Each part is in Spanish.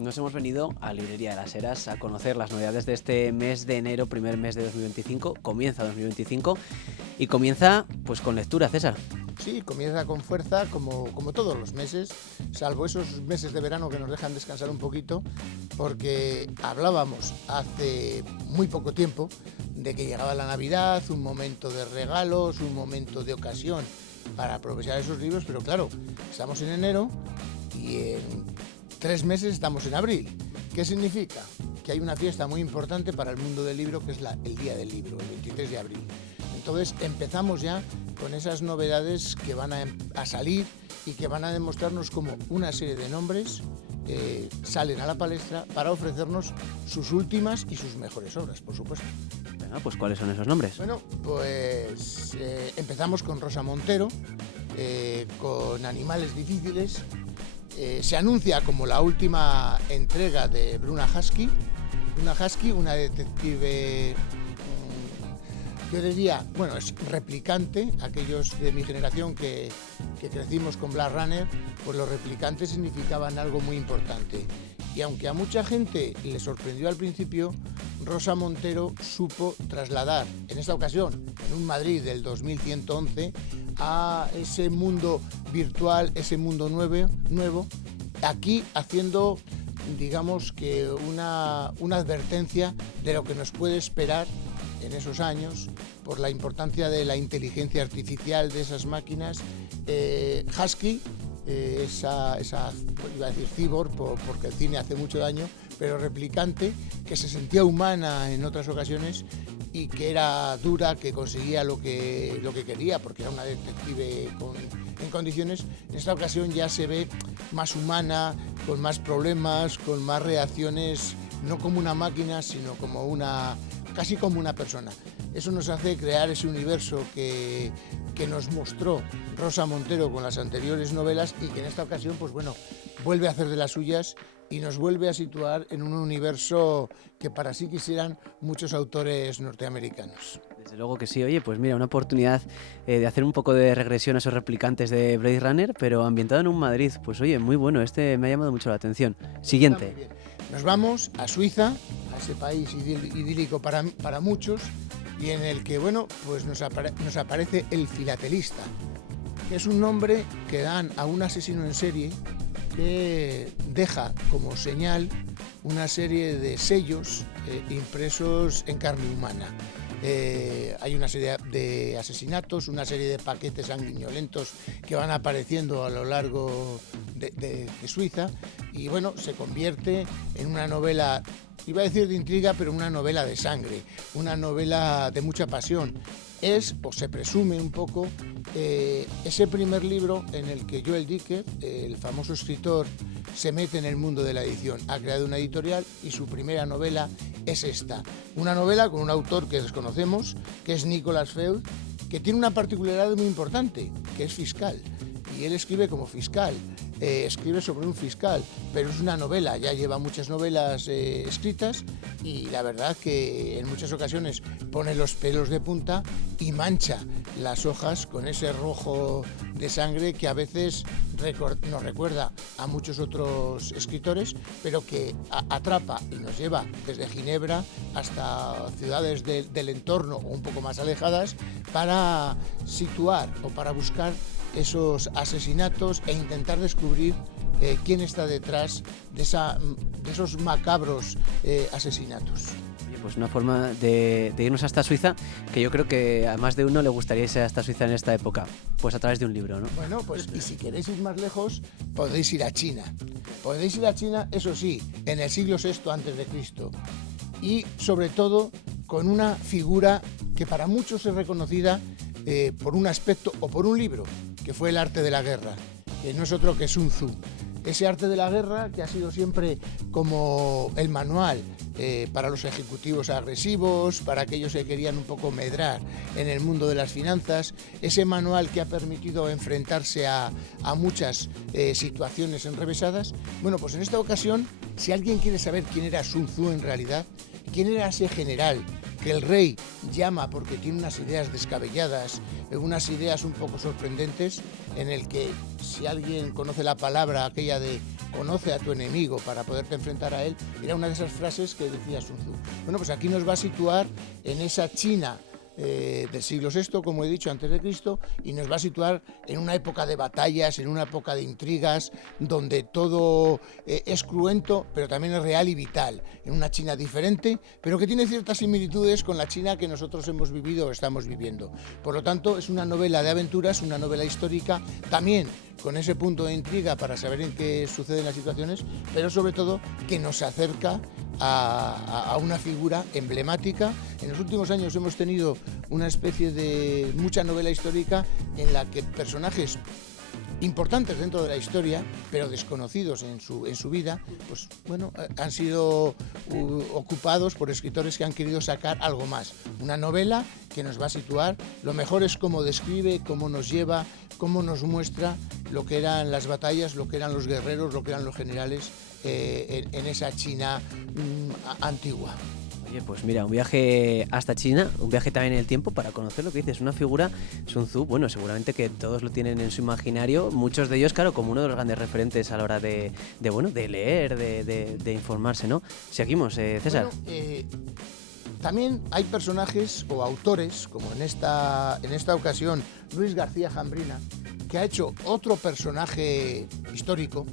nos hemos venido a Librería de las Heras a conocer las novedades de este mes de enero, primer mes de 2025. Comienza 2025 y comienza pues con lectura, César. Sí, comienza con fuerza como todos los meses, salvo esos meses de verano que nos dejan descansar un poquito, porque hablábamos hace muy poco tiempo de que llegaba la Navidad, un momento de regalos, un momento de ocasión para aprovechar esos libros, pero claro, estamos en enero y en 3 meses estamos en abril. ¿Qué significa? Que hay una fiesta muy importante para el mundo del libro, que es el Día del Libro, el 23 de abril. Entonces empezamos ya con esas novedades que van a salir y que van a demostrarnos cómo una serie de nombres salen a la palestra para ofrecernos sus últimas y sus mejores obras, por supuesto. Venga, pues ¿cuáles son esos nombres? Bueno, pues empezamos con Rosa Montero, con Animales Difíciles. Se anuncia como la última entrega de Bruna Husky. Bruna Husky, una detective, yo diría, bueno, es replicante. Aquellos de mi generación que crecimos con Blade Runner, pues los replicantes significaban algo muy importante. Y aunque a mucha gente le sorprendió al principio, Rosa Montero supo trasladar, en esta ocasión, en un Madrid del 2111, a ese mundo virtual, ese mundo nuevo, aquí haciendo, digamos que una advertencia de lo que nos puede esperar en esos años por la importancia de la inteligencia artificial de esas máquinas. Husky, esa iba a decir cyborg porque el cine hace mucho daño, pero replicante, que se sentía humana en otras ocasiones y que era dura, que conseguía lo que quería, porque era una detective en condiciones. En esta ocasión ya se ve más humana, con más problemas, con más reacciones, no como una máquina, sino casi como una persona. Eso nos hace crear ese universo que nos mostró Rosa Montero con las anteriores novelas y que en esta ocasión, pues bueno, vuelve a hacer de las suyas y nos vuelve a situar en un universo que para sí quisieran muchos autores norteamericanos. Desde luego que sí. Oye, pues mira, una oportunidad de hacer un poco de regresión a esos replicantes de Blade Runner, pero ambientado en un Madrid. Pues oye, muy bueno, me ha llamado mucho la atención. Siguiente. Nos vamos a Suiza, a ese país idílico para muchos, y en el que, bueno, pues nos aparece El Filatelista, que es un nombre que dan a un asesino en serie que deja como señal una serie de sellos impresos en carne humana. Hay una serie de asesinatos, una serie de paquetes sanguinolentos que van apareciendo a lo largo de Suiza, y bueno, se convierte en una novela, iba a decir de intriga, pero una novela de sangre, una novela de mucha pasión. Es, o se presume un poco, ese primer libro en el que Joel Dicker, el famoso escritor, se mete en el mundo de la edición. Ha creado una editorial y su primera novela es esta. Una novela con un autor que desconocemos, que es Nicolas Feud, que tiene una particularidad muy importante, que es fiscal. Y él escribe como fiscal, escribe sobre un fiscal, pero es una novela, ya lleva muchas novelas escritas, y la verdad que en muchas ocasiones pone los pelos de punta y mancha las hojas con ese rojo de sangre que a veces nos recuerda a muchos otros escritores, pero que atrapa y nos lleva desde Ginebra hasta ciudades del entorno o un poco más alejadas para situar o para buscar esos asesinatos e intentar descubrir quién está detrás de esos macabros asesinatos. Pues una forma de irnos hasta Suiza, que yo creo que a más de uno le gustaría irse hasta Suiza en esta época, pues a través de un libro, ¿no? Bueno, pues y si queréis ir más lejos, podéis ir a China. Podéis ir a China, eso sí, en el siglo VI a.C. y sobre todo con una figura que para muchos es reconocida por un aspecto o por un libro, que fue El arte de la guerra, que no es otro que Sun Tzu. Ese arte de la guerra que ha sido siempre como el manual para los ejecutivos agresivos, para aquellos que querían un poco medrar en el mundo de las finanzas, ese manual que ha permitido enfrentarse a muchas situaciones enrevesadas. Bueno, pues en esta ocasión, si alguien quiere saber quién era Sun Tzu en realidad, quién era ese general que el rey llama porque tiene unas ideas descabelladas, unas ideas un poco sorprendentes, en el que si alguien conoce la palabra aquella de conoce a tu enemigo para poderte enfrentar a él, era una de esas frases que decía Sun Tzu. Bueno, pues aquí nos va a situar en esa China del siglo VI, como he dicho, antes de Cristo, y nos va a situar en una época de batallas, en una época de intrigas, donde todo es cruento, pero también es real y vital, en una China diferente, pero que tiene ciertas similitudes con la China que nosotros hemos vivido o estamos viviendo. Por lo tanto, es una novela de aventuras, una novela histórica, también con ese punto de intriga para saber en qué suceden las situaciones, pero sobre todo que nos acerca a una figura emblemática. En los últimos años hemos tenido una especie de mucha novela histórica en la que personajes importantes dentro de la historia, pero desconocidos en su vida, pues bueno, han sido ocupados por escritores que han querido sacar algo más. Una novela que nos va a situar, lo mejor es cómo describe, cómo nos lleva, cómo nos muestra lo que eran las batallas, lo que eran los guerreros, lo que eran los generales en esa China antigua. Oye, pues mira, un viaje hasta China, un viaje también en el tiempo para conocer lo que dices, una figura, Sun Tzu, bueno, seguramente que todos lo tienen en su imaginario, muchos de ellos, claro, como uno de los grandes referentes a la hora de leer, de informarse, ¿no? Seguimos, César. Bueno, también hay personajes o autores, como en esta ocasión Luis García Jambrina, que ha hecho otro personaje histórico,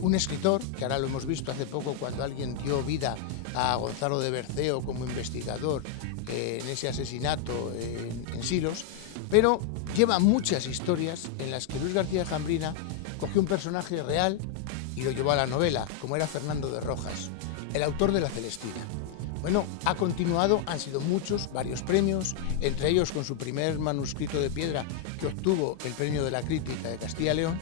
un escritor, que ahora lo hemos visto hace poco cuando alguien dio vida a Gonzalo de Berceo como investigador en ese asesinato en Silos, pero lleva muchas historias en las que Luis García Jambrina cogió un personaje real y lo llevó a la novela, como era Fernando de Rojas, el autor de La Celestina. Bueno, ha continuado, han sido muchos, varios premios, entre ellos con su primer manuscrito de piedra que obtuvo el premio de la crítica de Castilla y León.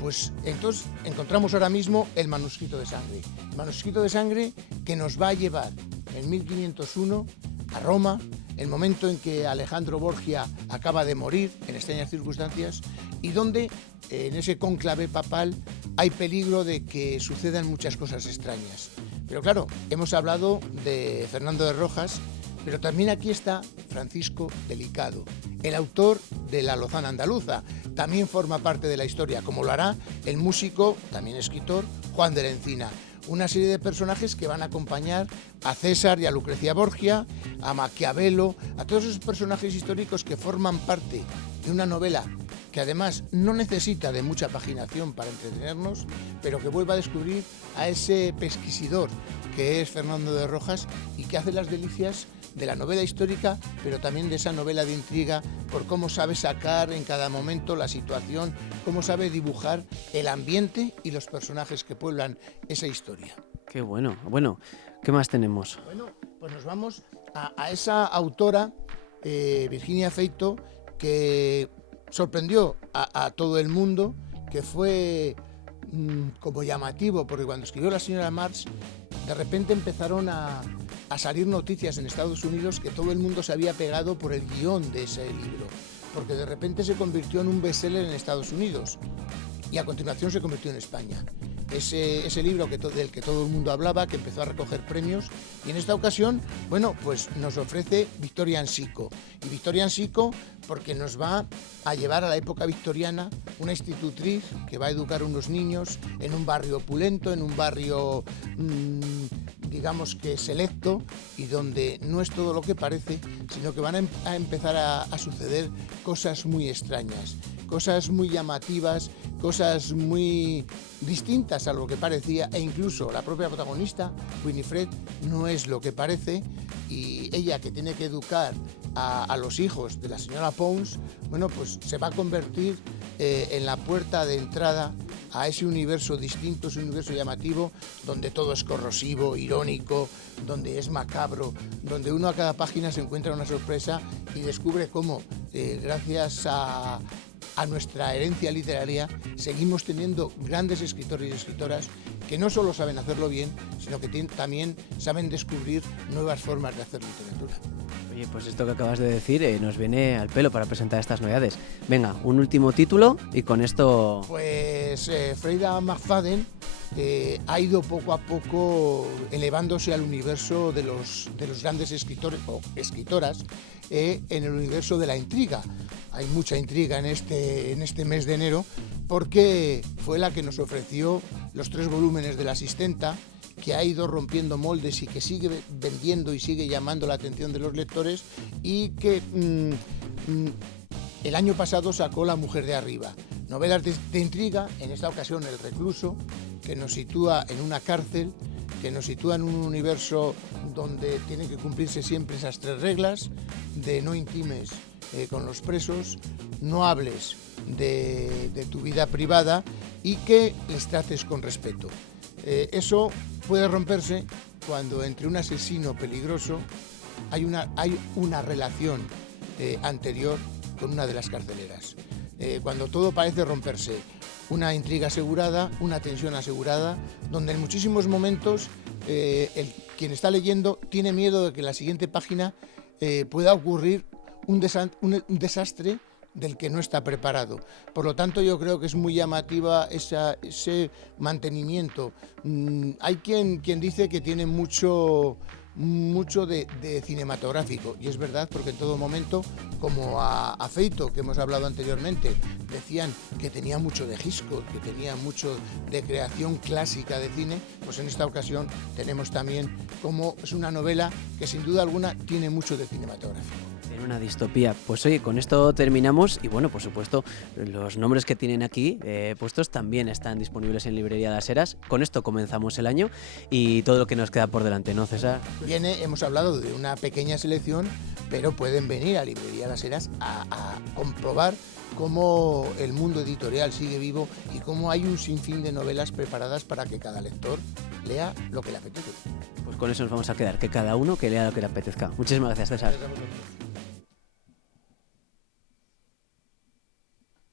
Pues entonces encontramos ahora mismo el manuscrito de sangre. El manuscrito de sangre que nos va a llevar en 1501 a Roma, el momento en que Alejandro Borgia acaba de morir en extrañas circunstancias y donde en ese cónclave papal hay peligro de que sucedan muchas cosas extrañas. Pero claro, hemos hablado de Fernando de Rojas, pero también aquí está Francisco Delicado, el autor de La Lozana Andaluza. También forma parte de la historia, como lo hará el músico, también escritor, Juan de la Encina. Una serie de personajes que van a acompañar a César y a Lucrecia Borgia, a Maquiavelo, a todos esos personajes históricos que forman parte de una novela que además no necesita de mucha paginación para entretenernos, pero que vuelva a descubrir a ese pesquisidor que es Fernando de Rojas y que hace las delicias de la novela histórica, pero también de esa novela de intriga, por cómo sabe sacar en cada momento la situación, cómo sabe dibujar el ambiente y los personajes que pueblan esa historia. Qué bueno. Bueno, ¿qué más tenemos? Bueno, pues nos vamos a esa autora, Virginia Feito, que sorprendió a todo el mundo, que fue como llamativo, porque cuando escribió La señora March, de repente empezaron a salir noticias en Estados Unidos que todo el mundo se había pegado por el guión de ese libro, porque de repente se convirtió en un bestseller en Estados Unidos y a continuación se convirtió en España. Ese libro del que todo el mundo hablaba, que empezó a recoger premios, y en esta ocasión, bueno, pues nos ofrece Victoria Ensico. Y Victoria Ensico porque nos va a llevar a la época victoriana, una institutriz que va a educar a unos niños en un barrio opulento, en un barrio digamos que selecto, y donde no es todo lo que parece, sino que van a empezar a suceder cosas muy extrañas, cosas muy llamativas, cosas muy distintas a lo que parecía, e incluso la propia protagonista, Winifred, no es lo que parece, y ella, que tiene que educar a los hijos de la señora Pons, bueno, pues se va a convertir en la puerta de entrada a ese universo distinto, ese universo llamativo, donde todo es corrosivo, irónico, donde es macabro, donde uno a cada página se encuentra una sorpresa y descubre cómo, gracias a nuestra herencia literaria, seguimos teniendo grandes escritores y escritoras que no solo saben hacerlo bien, sino que también saben descubrir nuevas formas de hacer literatura. Oye, pues esto que acabas de decir nos viene al pelo para presentar estas novedades. Venga, un último título y con esto... Pues Freida McFadden, ha ido poco a poco elevándose al universo de los grandes escritores o escritoras, en el universo de la intriga. Hay mucha intriga en este mes de enero, porque fue la que nos ofreció los 3 volúmenes de La Asistenta, que ha ido rompiendo moldes y que sigue vendiendo y sigue llamando la atención de los lectores, y que el año pasado sacó La Mujer de Arriba. Novelas de intriga, en esta ocasión El Recluso, que nos sitúa en una cárcel, que nos sitúa en un universo donde tienen que cumplirse siempre esas 3 reglas, de no intimes con los presos, no hables de tu vida privada y que les trates con respeto. Eso puede romperse cuando entre un asesino peligroso hay una relación anterior con una de las carceleras. Cuando todo parece romperse, una intriga asegurada, una tensión asegurada, donde en muchísimos momentos quien está leyendo tiene miedo de que en la siguiente página pueda ocurrir un desastre del que no está preparado. Por lo tanto, yo creo que es muy llamativa ese mantenimiento. Hay quien dice que tiene mucho de cinematográfico, y es verdad, porque en todo momento, como a Feito, que hemos hablado anteriormente, decían que tenía mucho de Hitchcock, que tenía mucho de creación clásica de cine, pues en esta ocasión tenemos también como es una novela que sin duda alguna tiene mucho de cinematográfico. En una distopía. Pues oye, con esto terminamos y bueno, por supuesto, los nombres que tienen aquí puestos también están disponibles en Librería Las Heras. Con esto comenzamos el año y todo lo que nos queda por delante, ¿no, César? Hemos hablado de una pequeña selección, pero pueden venir a Librería Las Heras a comprobar cómo el mundo editorial sigue vivo y cómo hay un sinfín de novelas preparadas para que cada lector lea lo que le apetece. Pues con eso nos vamos a quedar, que cada uno que lea lo que le apetezca. Muchísimas gracias, César. Gracias a vosotros.